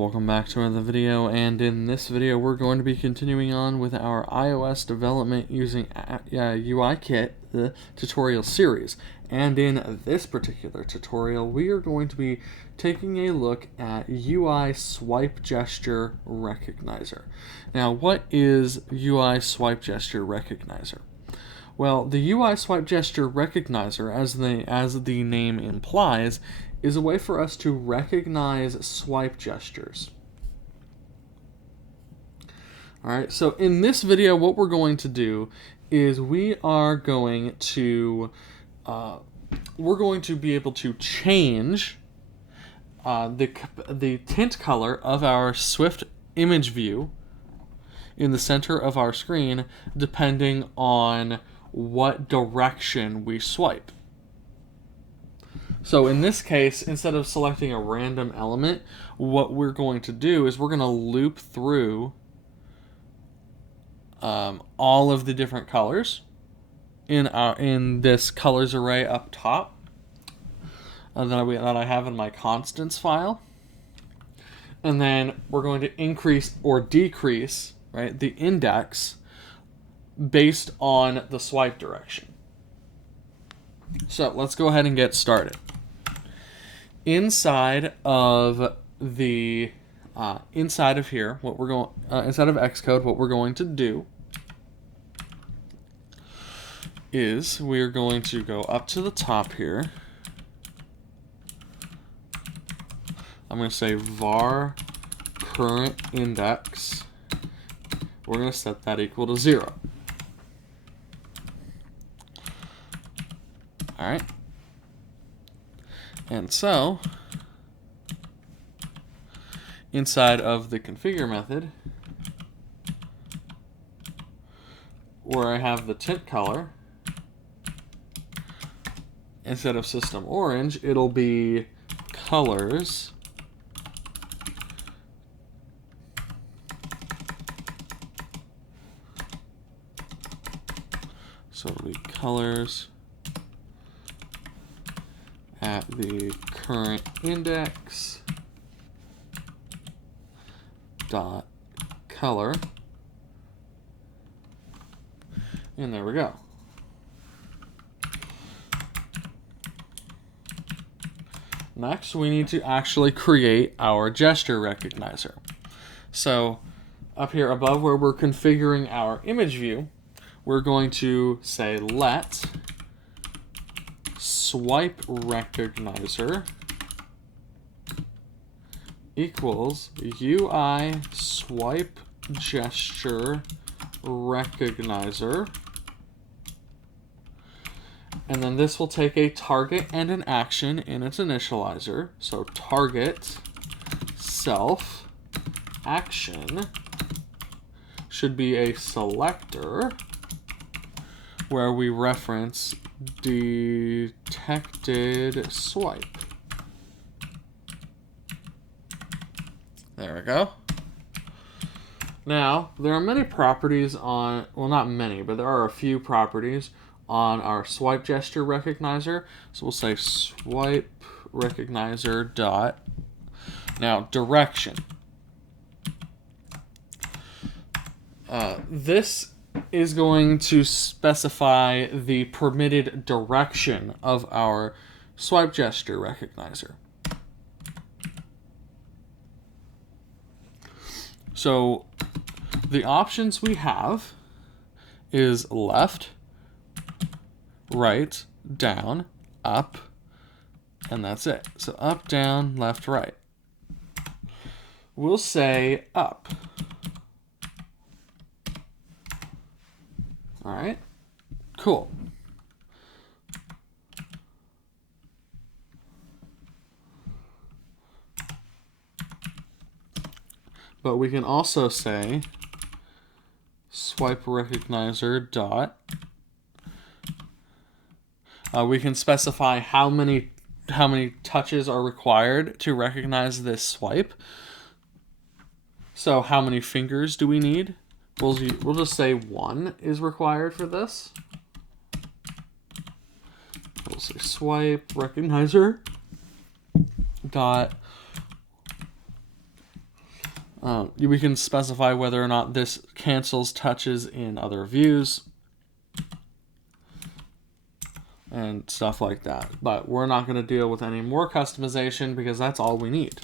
Welcome back to another video, and in this video we're going to be continuing on with our iOS development using UIKit, the tutorial series. And in this particular tutorial we are going to be taking a look at UI Swipe Gesture Recognizer. Now, what is UI Swipe Gesture Recognizer? Well, the UI Swipe Gesture Recognizer, as the name implies, is a way for us to recognize swipe gestures. Alright, so in this video what we're going to do is we are going to be able to change the tint color of our Swift image view in the center of our screen depending on what direction we swipe. So in this case, instead of selecting a random element, what we're going to do is we're going to loop through all of the different colors in this colors array up top that I have in my constants file. And then we're going to increase or decrease, right, the index based on the swipe direction. So let's go ahead and get started. Inside of here, inside of Xcode, what we're going to do is we're going to go up to the top here. I'm going to say var current index. We're going to set that equal to 0. All right. And so, inside of the configure method, where I have the tint color, instead of system orange, it'll be colors at the current index dot color, and there we go. Next, we need to actually create our gesture recognizer. So up here above where we're configuring our image view, we're going to say let swipe recognizer equals UI swipe gesture recognizer, and then this will take a target and an action in its initializer. So target self action should be a selector where we reference detected swipe. There we go. Now, there are many properties on, well, not many, but there are a few properties on our swipe gesture recognizer. So we'll say swipe recognizer dot, now direction. This is going to specify the permitted direction of our swipe gesture recognizer. So the options we have is left, right, down, up, and that's it. So up, down, left, right. We'll say up. All right, cool. But we can also say swipe recognizer dot. We can specify how many touches are required to recognize this swipe. So how many fingers do we need? We'll just say 1 is required for this. We'll say swipe recognizer dot We can specify whether or not this cancels touches in other views and stuff like that. But we're not going to deal with any more customization because that's all we need.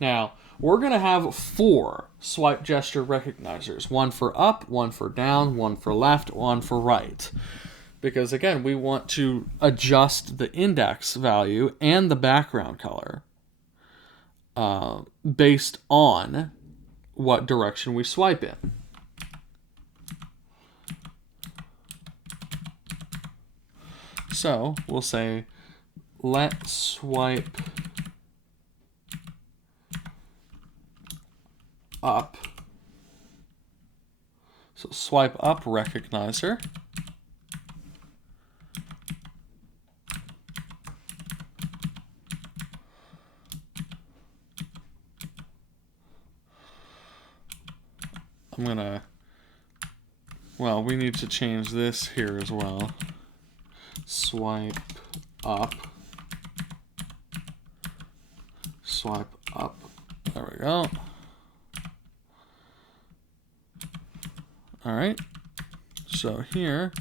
Now, we're going to have 4 swipe gesture recognizers. 1 for up, 1 for down, 1 for left, 1 for right. Because again, we want to adjust the index value and the background color based on what direction we swipe in. So we'll say let swipe up. So swipe up recognizer. Well, we need to change this here as well. Swipe up. Swipe up. There we go. All right. So here,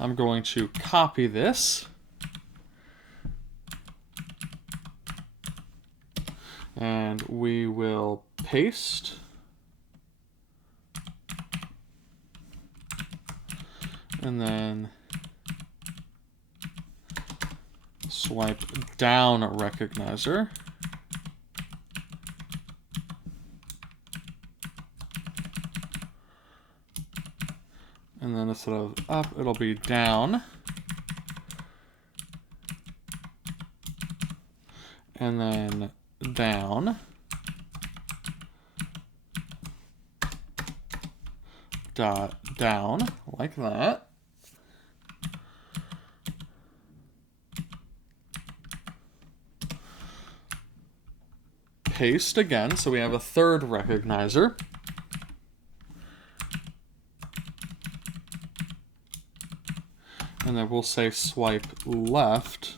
I'm going to copy this. And we will paste. And then swipe down recognizer. And then instead of up, it'll be down. And then down. Dot down, like that. Paste again, so we have a third recognizer. And then we'll say swipe left.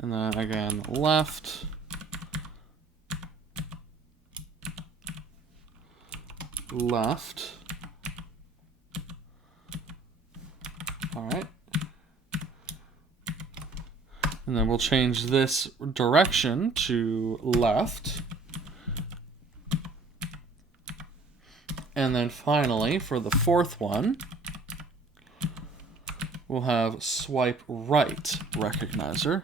And then again, left. Left. All right. And then we'll change this direction to left. And then finally, for the fourth one, we'll have swipe right recognizer.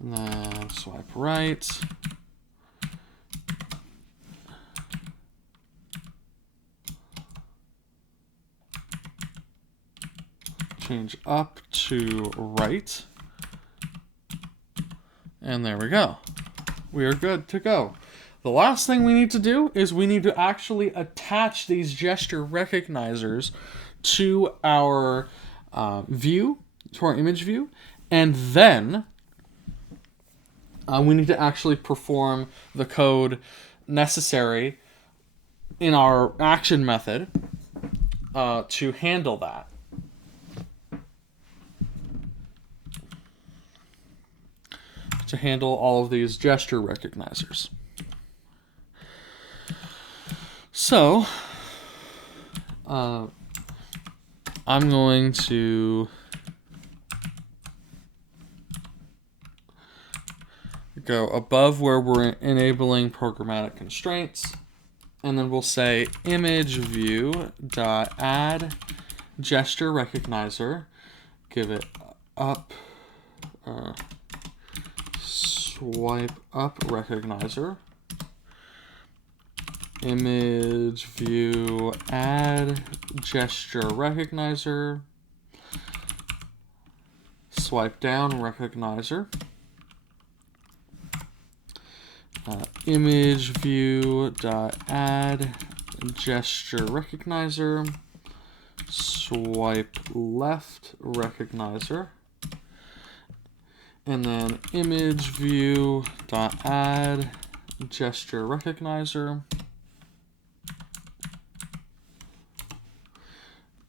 And then swipe right. Change up to right. And there we go. We are good to go. The last thing we need to do is we need to actually attach these gesture recognizers to our view, to our image view, and then we need to actually perform the code necessary in our action method to handle that. To handle all of these gesture recognizers. So, I'm going to go above where we're enabling programmatic constraints, and then we'll say image view dot add gesture recognizer, give it up, swipe up recognizer, image view add gesture recognizer, swipe down recognizer, image view dot add gesture recognizer, swipe left recognizer, and then image view dot add gesture recognizer.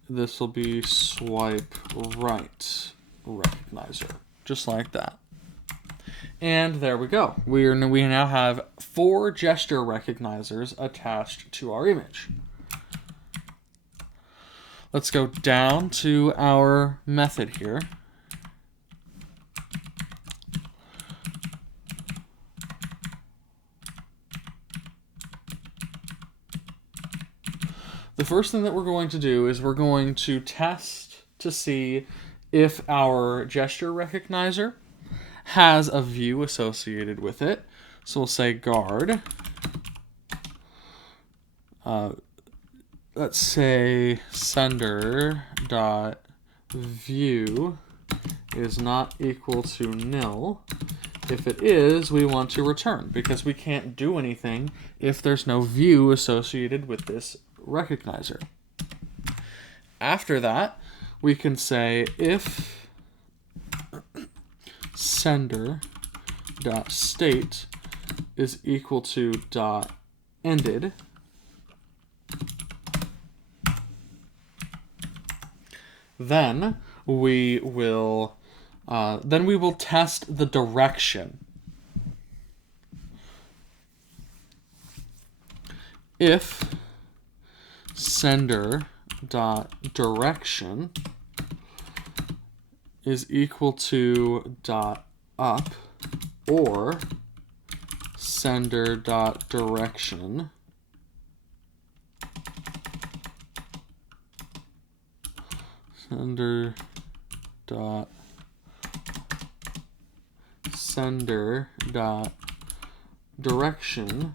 This will be swipe right recognizer, just like that. And there we go. We now have 4 gesture recognizers attached to our image. Let's go down to our method here. The first thing that we're going to do is we're going to test to see if our gesture recognizer has a view associated with it. So we'll say guard. Let's say sender.view is not equal to nil. If it is, we want to return, because we can't do anything if there's no view associated with this recognizer. After that, we can say if sender.state is equal to .ended, then we will test the direction. If sender.direction is equal to .up or sender.direction sender.direction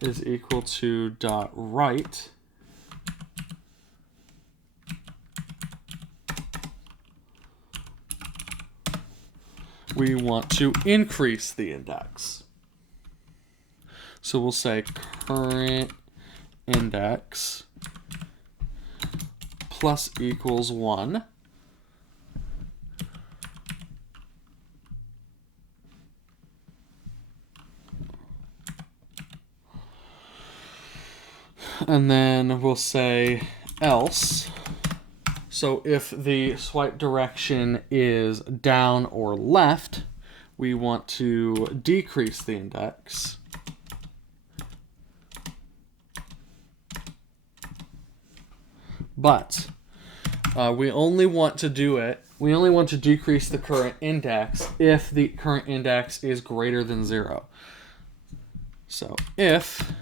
is equal to .right, we want to increase the index. So we'll say current index plus equals 1. And then we'll say else. So if the swipe direction is down or left, we want to decrease the index. But we only want to decrease the current index if the current index is greater than 0. So if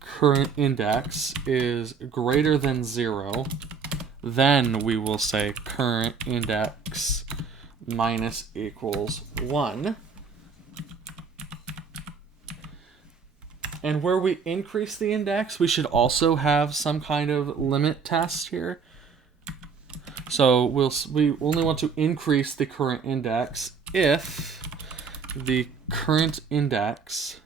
current index is greater than 0, then we will say current index minus equals 1. And where we increase the index, we should also have some kind of limit test here. So we only want to increase the current index if the current index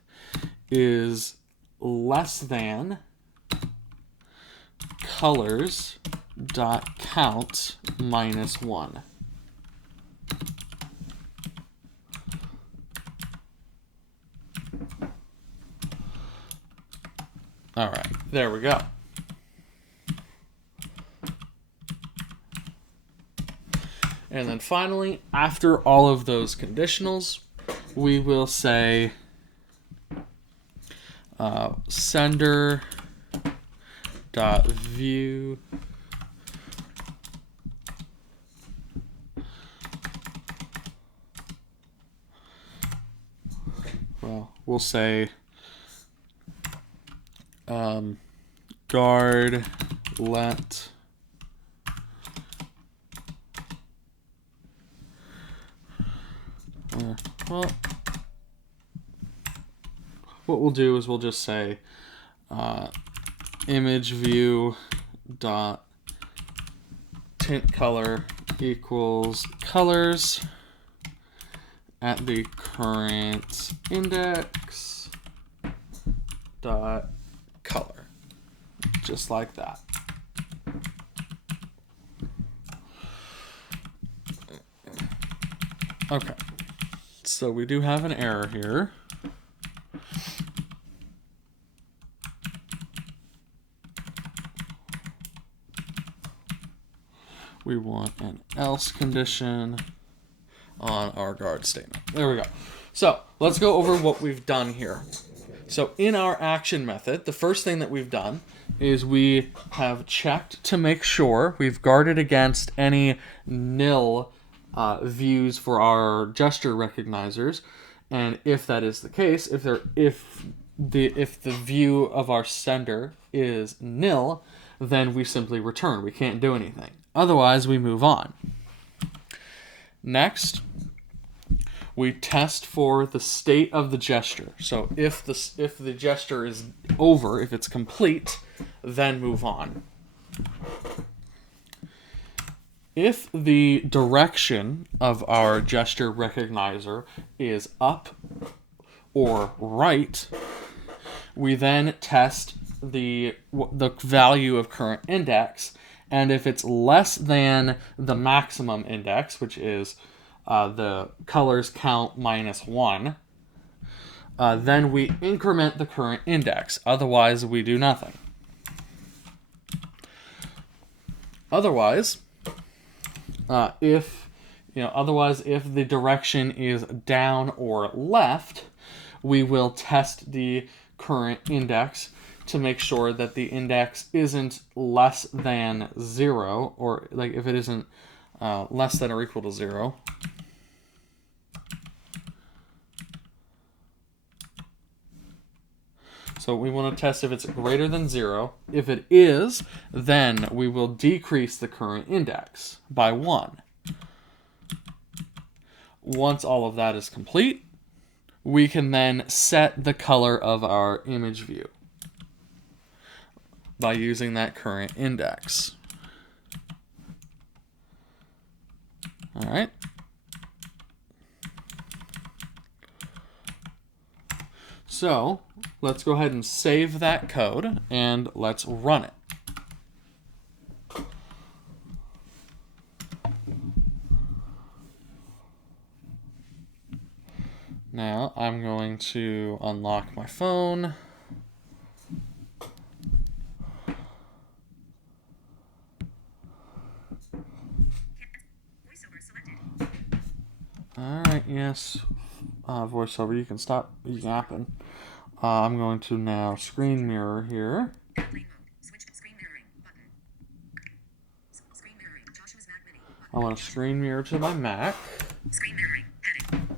is less than colors.count minus 1. All right, there we go. And then finally, after all of those conditionals, we will say sender.view we'll say guard let what we'll do is we'll just say image view dot tint color equals colors at the current index dot color. just like that. Okay, so we do have an error here. We want an else condition on our guard statement. There we go. So let's go over what we've done here. So in our action method, the first thing that we've done is we have checked to make sure we've guarded against any nil views for our gesture recognizers. And if that is the case, if the view of our sender is nil, then we simply return. We can't do anything. Otherwise, we move on. Next, we test for the state of the gesture. So if the gesture is over, if it's complete, then move on. If the direction of our gesture recognizer is up or right, we then test the value of current index, and if it's less than the maximum index, which is the colors count -1, then we increment the current index. Otherwise, we do nothing. Otherwise, if the direction is down or left, we will test the current index to make sure that the index isn't less than 0, or like if it isn't less than or equal to 0. So we want to test if it's greater than 0. If it is, then we will decrease the current index by 1. Once all of that is complete, we can then set the color of our image view by using that current index. All right. So let's go ahead and save that code and let's run it. Now I'm going to unlock my phone. Alright, yes. VoiceOver, you can stop yapping. I'm going to now screen mirror here. I want to screen mirror to my Mac. Screen mirroring, heading.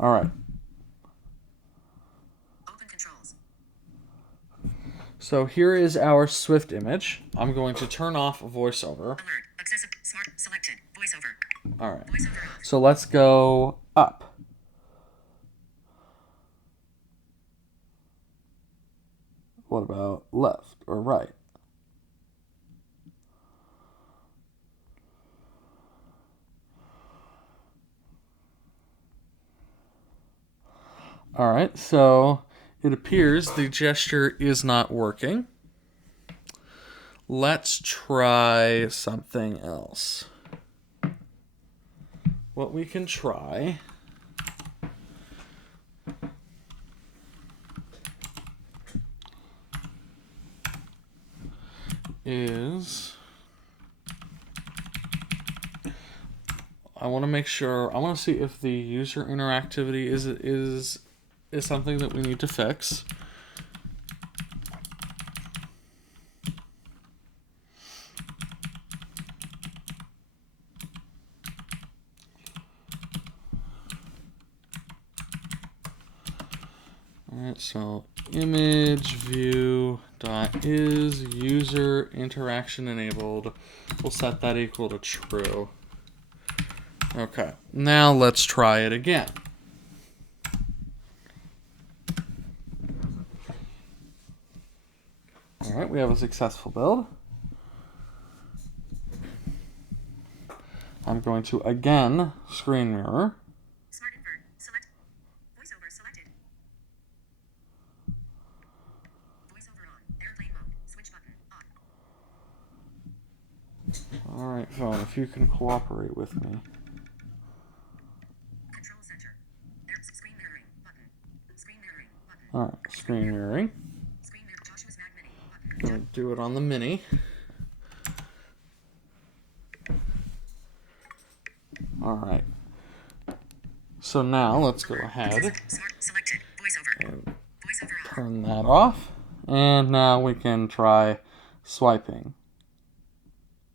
Alright. Open controls. So here is our Swift image. I'm going to turn off VoiceOver. Alert. Accessible. Smart. Selected. VoiceOver. Alright. VoiceOver off. So let's go up. What about left or right? All right, so it appears the gesture is not working. Let's try something else. What we can try is I want to make sure, I want to see if the user interactivity is something that we need to fix. All right, so image view dot is user interaction enabled. We'll set that equal to true. Okay, now let's try it again. All right, we have a successful build. I'm going to again screen mirror. Smart invert. Select. VoiceOver selected. if you can cooperate with me. Control center. There's screen mirroring button. Screen mirroring button. All right, screen mirroring. Screen mirror. Joshua's Mac Mini button. I'm going to do it on the Mini. All right. So now let's go ahead Selected. Voiceover. and Voiceover off. turn that off. And now we can try swiping.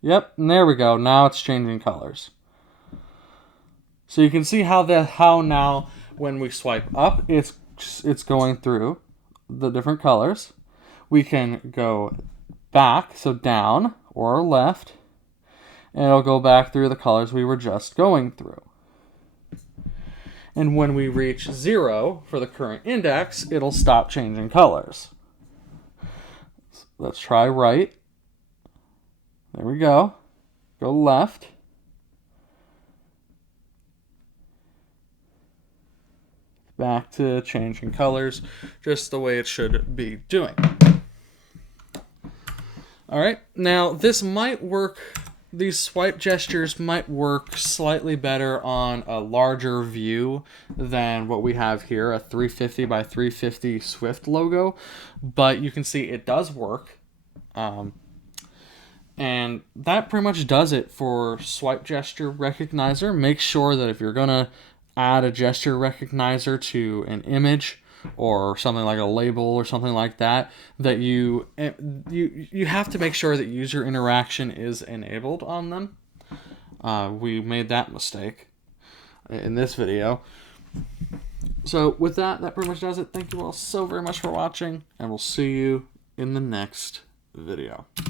Yep, and there we go. Now it's changing colors. So you can see how now when we swipe up, it's going through the different colors. We can go back, so down or left, and it'll go back through the colors we were just going through. And when we reach 0 for the current index, it'll stop changing colors. Let's try right. There we go. Go left. Back to changing colors, just the way it should be doing. All right, now this might work. These swipe gestures might work slightly better on a larger view than what we have here, a 350 by 350 Swift logo, but you can see it does work. And that pretty much does it for swipe gesture recognizer. Make sure that if you're going to add a gesture recognizer to an image or something like a label or something like that, that you have to make sure that user interaction is enabled on them. We made that mistake in this video. So with that pretty much does it. Thank you all so very much for watching, and we'll see you in the next video.